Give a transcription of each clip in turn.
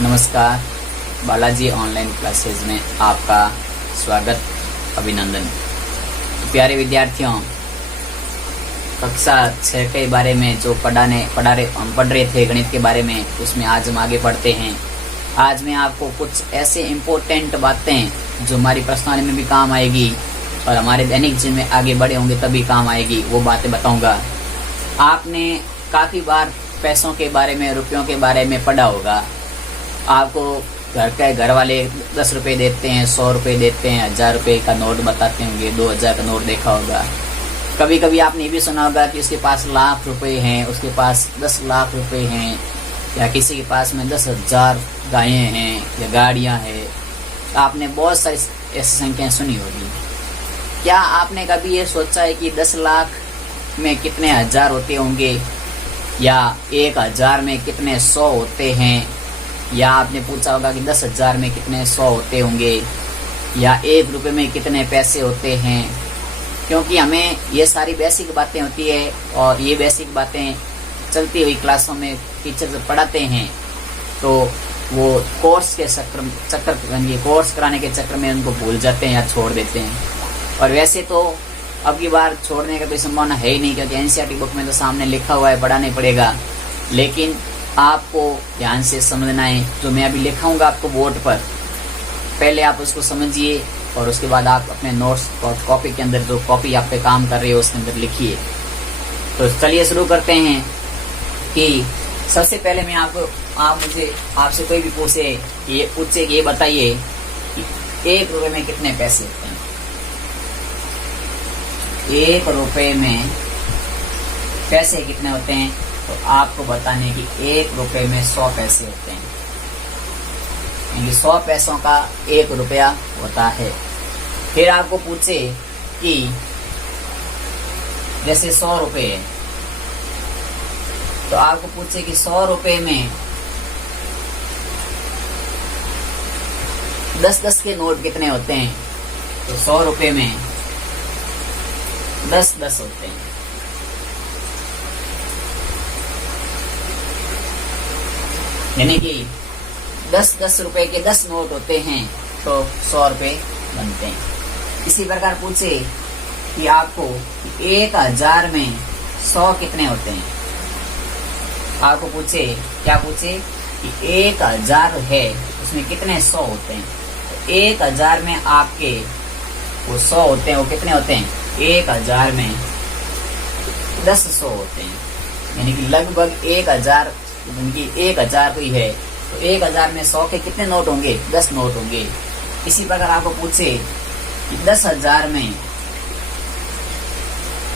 नमस्कार, Balaji online classes में आपका स्वागत, अभिनंदन। प्यारे विद्यार्थियों, कक्षा 6 के बारे में जो पढ़ रहे थे गणित के बारे में, उसमें आज हम आगे बढ़ते हैं। आज मैं आपको कुछ ऐसे इम्पोर्टेंट बातें जो हमारी पर्सनालिटी में भी काम आएगी और हमारे दैनिक जीवन में आगे बढ़े होंगे तभी काम आएगी, वो बातें बताऊंगा। आपने काफ़ी बार पैसों के बारे में, रुपयों के बारे में पढ़ा होगा। आपको घर वाले 10 रुपये देते हैं, 100 रुपये देते हैं, 1000 रुपये का नोट बताते होंगे, 2000 का नोट देखा होगा। कभी कभी आपने ये भी सुना होगा कि उसके पास लाख रुपए हैं, उसके पास 10 लाख रुपए हैं, या किसी के पास में 10,000 गायें हैं या गाड़ियां हैं। आपने बहुत सारी ऐसी संख्याएं सुनी होगी। क्या आपने कभी ये सोचा है कि 10 लाख में कितने हजार होते होंगे, या 1000 में कितने 100 होते हैं, या आपने पूछा होगा कि 10,000 में कितने 100 होते होंगे, या 1 रुपये में कितने पैसे होते हैं। क्योंकि हमें ये सारी बेसिक बातें होती है और ये बेसिक बातें चलती हुई क्लासों में टीचर जब पढ़ाते हैं तो वो कोर्स कराने के चक्कर में उनको भूल जाते हैं या छोड़ देते हैं। और वैसे तो अब की बार छोड़ने का कोई संभावना है ही नहीं, क्योंकि एनसीईआरटी बुक में तो सामने लिखा हुआ है, पढ़ाना ही पड़ेगा। लेकिन आपको ध्यान से समझना है। जो मैं अभी लिखाऊंगा आपको बोर्ड पर, पहले आप उसको समझिए और उसके बाद आप अपने नोट्स और कॉपी के अंदर, जो कॉपी आप पे काम कर रहे हो उसके अंदर लिखिए। तो चलिए शुरू करते हैं कि सबसे पहले मैं आपसे कोई भी पूछे ये बताइए कि 1 रुपये में कितने पैसे होते हैं। 1 रुपये में पैसे कितने होते हैं, तो आपको बताने की 1 रुपये में 100 पैसे होते हैं। 100 पैसों का 1 रुपया होता है। फिर आपको पूछे कि जैसे 100 रुपये है, तो आपको पूछे कि 100 रुपये में 10-10 के नोट कितने होते हैं, तो 100 रुपये में 10-10 होते हैं। यानी कि 10-10 रुपए के 10 नोट होते हैं तो 100 रुपए बनते हैं। इसी प्रकार पूछे कि आपको 1000 में 100 कितने होते हैं। आपको पूछे कि 1000 है, उसमें कितने 100 होते हैं। तो 1000 में आपके वो 100 होते हैं, वो कितने होते हैं, 1000 में 10 100 होते हैं। यानी कि लगभग 1000 कोई है, तो 1000 में 100 के कितने नोट होंगे, 10 नोट होंगे। इसी प्रकार आपको पूछे कि 10,000 में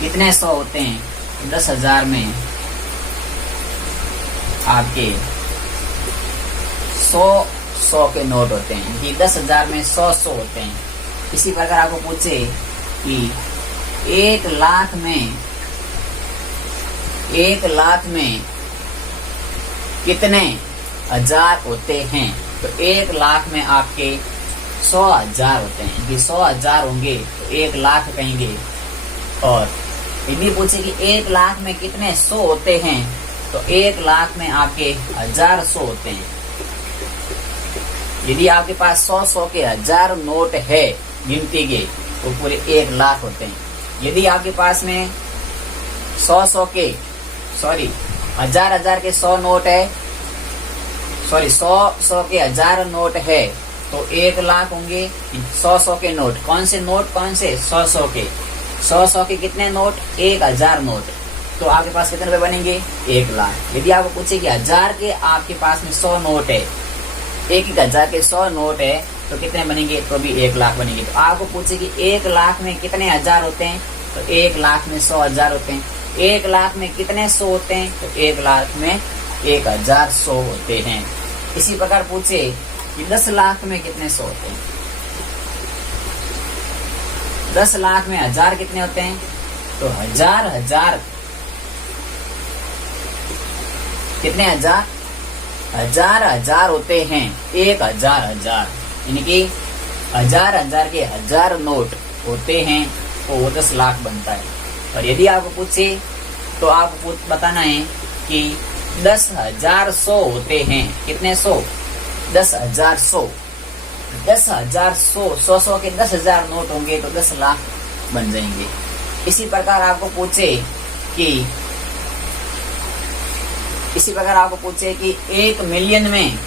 कितने 100 होते हैं, तो 10,000 में आपके 100 के नोट होते हैं, कि 10,000 में 100 होते हैं। इसी प्रकार आपको पूछे कि 1 लाख में कितने हजार होते हैं, तो 1 लाख में आपके 100,000 होते हैं। कि 100,000 होंगे तो 1 लाख कहेंगे। और यदि पूछे कि 1 लाख में कितने 100 होते हैं, तो 1 लाख में आपके 1000 100 होते हैं। यदि आपके पास 100 के 1000 नोट है गिनती के, तो पूरे 1 लाख होते हैं। यदि आपके पास में 100 के 1000 के 100 नोट है, 100 के 1000 नोट है, तो 1 लाख होंगे। 100 के नोट, कौन से 100 के 100 के कितने नोट, 1000 नोट, तो आपके पास कितने रुपए बनेंगे, 1 लाख। यदि आपको पूछे कि 1000 के आपके पास में 100 नोट है, 1000 के 100 नोट है, तो कितने बनेंगे, तो भी 1 लाख बनेंगे। तो आपको पूछे कि 1 लाख में कितने हजार होते हैं, तो 1 लाख में 100,000 होते हैं। 1 लाख में कितने 100 होते हैं, तो 1 लाख में 1000 होते हैं। इसी प्रकार पूछे कि 10 लाख में कितने 100 होते हैं। 10 लाख में 1000 कितने होते हैं, तो हजार कितने हजार होते हैं, 1000। यानी कि 1000 के 1000 नोट होते हैं, तो वो 10 लाख बनता है। और यदि आपको पूछे तो आपको बताना है कि 10,100 होते हैं। कितने 100? 10,000 100, 10,000 100, 100 के 10,000 नोट होंगे तो 10 लाख बन जाएंगे। इसी प्रकार आपको पूछे कि 1 मिलियन में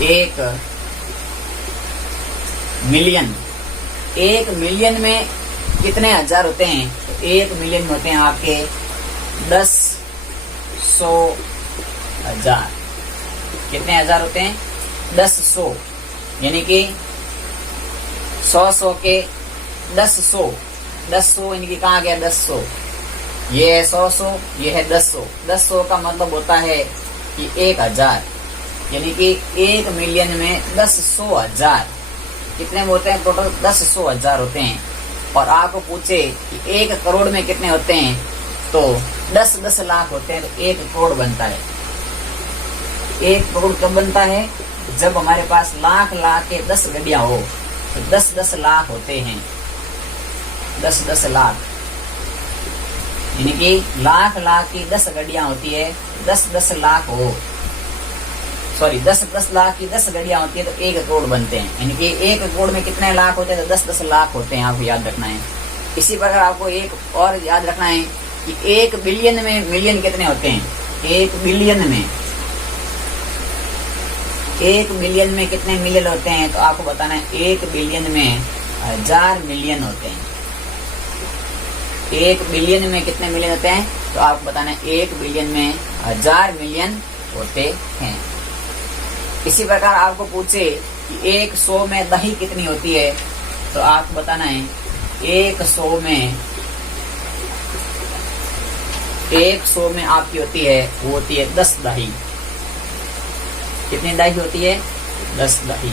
1 मिलियन में कितने हजार होते हैं? तो 1 मिलियन होते हैं आपके 10, 100, 1000। कितने हजार होते हैं? 10, 100, यानी कि 100 के 10, 100, 100 यानी कि कहाँ गया 100? ये है 100, ये है 100। 100 का मतलब होता है कि 1000, यानी कि 1 मिलियन में 10, 100, 1000 कितने होते हैं? टोटल 10, 100, 1000 होते हैं। और आपको पूछे कि 1 करोड़ में कितने होते हैं? तो 10 लाख होते हैं। तो 1 करोड़ बनता है। 1 करोड़ कब बनता है? जब हमारे पास लाख के 10 गड्डियां हो तो 10 लाख होते हैं। 10 लाख यानी कि लाख की 10 गड्डियां होती है, 10 लाख हो, सॉरी 10 लाख की 10 गड्डियां होती है तो 1 करोड़ बनते हैं। यानी कि 1 करोड़ में कितने लाख होते हैं? तो 10 लाख होते हैं। आपको याद रखना है। इसी प्रकार आपको एक और याद रखना है कि 1 बिलियन में मिलियन कितने होते हैं? 1 बिलियन में कितने मिलियन होते हैं? तो आपको बताना है 1 बिलियन में 1000 मिलियन होते हैं। 1 बिलियन में कितने मिलियन होते हैं? तो आपको बताना है 1 बिलियन में 1000 मिलियन होते हैं। इसी प्रकार आपको पूछे कि 100 में दही कितनी होती है? तो आपको बताना है 100 में आपकी होती है, वो होती है 10 दही। कितनी दही होती है? 10 दही।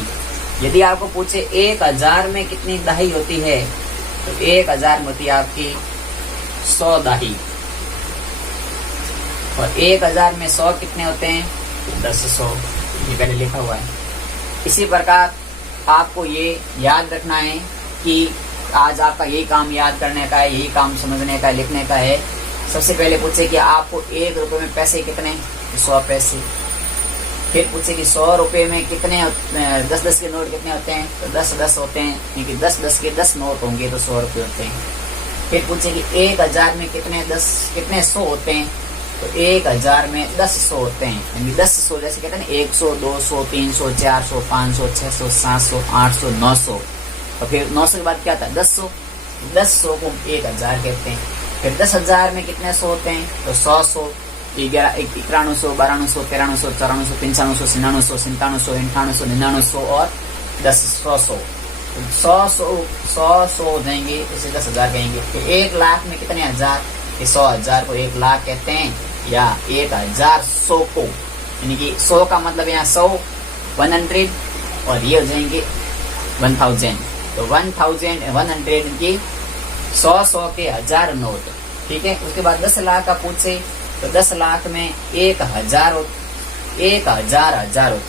यदि आपको पूछे 1000 में कितनी दही होती है? तो 1000 में होती है आपकी 100 दही। और 1000 में 100 कितने होते हैं? 10, 100। ये पहले लिखा हुआ है। इसी प्रकार आपको ये याद रखना है कि आज आपका यही काम याद करने का है, यही काम समझने का, लिखने का है। सबसे पहले पूछे कि आपको 1 रुपए में पैसे कितने? 100 पैसे। फिर पूछे कि 100 रुपए में कितने 10 के नोट कितने होते हैं? तो 10 होते हैं, क्योंकि 10 के 10 नोट होंगे तो 100 रुपए होते हैं। फिर पूछे कि 1000 में कितने 100 होते हैं? तो 1000 में 10 100 होते हैं, यानी 10 100 जैसे कहते हैं 100, 200, 300, 400, 500, 600, 700, 800, 900। और फिर 900 के बाद क्या था? 10 100 को 1000 कहते हैं। फिर 10,000 में कितने 100 होते हैं? तो 100, 11, 9100, 1200, 1300, 1400, 1500, 9600, 9700, 9800, 9900 और 10, 100। 100 हो जाएंगे, इसे 10,000 कहेंगे। फिर 1 लाख में कितने हजार? 100,000 को 1 लाख कहते हैं, या 1000 100 को, यानी कि 100 का मतलब यहाँ 100, 100 और ये हो जाएंगे 1000। तो 1100 की 100 के 1000 नोट। ठीक है। उसके बाद 10 लाख का पूछे तो 10 लाख में 1000 होते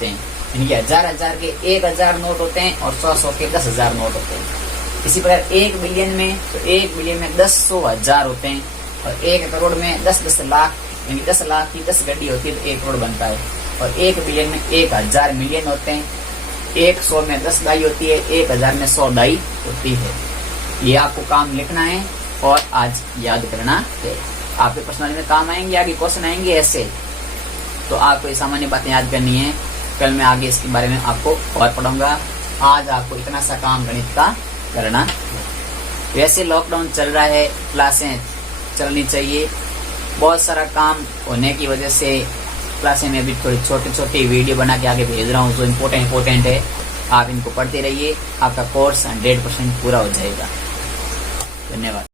हैं, यानी कि 1000 के 1000 नोट होते हैं और 100 के 10,000 नोट होते हैं। इसी प्रकार 1 बिलियन में, तो 1 बिलियन में 10,000 होते हैं। और 1 करोड़ में 10 लाख, यानी 10 लाख की 10 गड्डी होती है तो 1 करोड़ बनता है। और 1 बिलियन में 1000 मिलियन होते हैं। 100 में 10 दाई होती है, 1000 में 100 दाई होती है। ये आपको काम लिखना है और आज याद करना है। आपके पर्सनल में काम आएंगे, आगे क्वेश्चन आएंगे ऐसे, तो आपको ये सामान्य बातें याद करनी है। कल मैं आगे इसके बारे में आपको और पढ़ूंगा। आज आपको इतना सा काम गणित का करना है। वैसे लॉकडाउन चल रहा है, क्लासें चलनी चाहिए। बहुत सारा काम होने की वजह से क्लासें में भी थोड़ी छोटी वीडियो बना के आगे भेज रहा हूँ, जो इम्पोर्टेंट है। आप इनको पढ़ते रहिए, आपका कोर्स 100% पूरा हो जाएगा। धन्यवाद।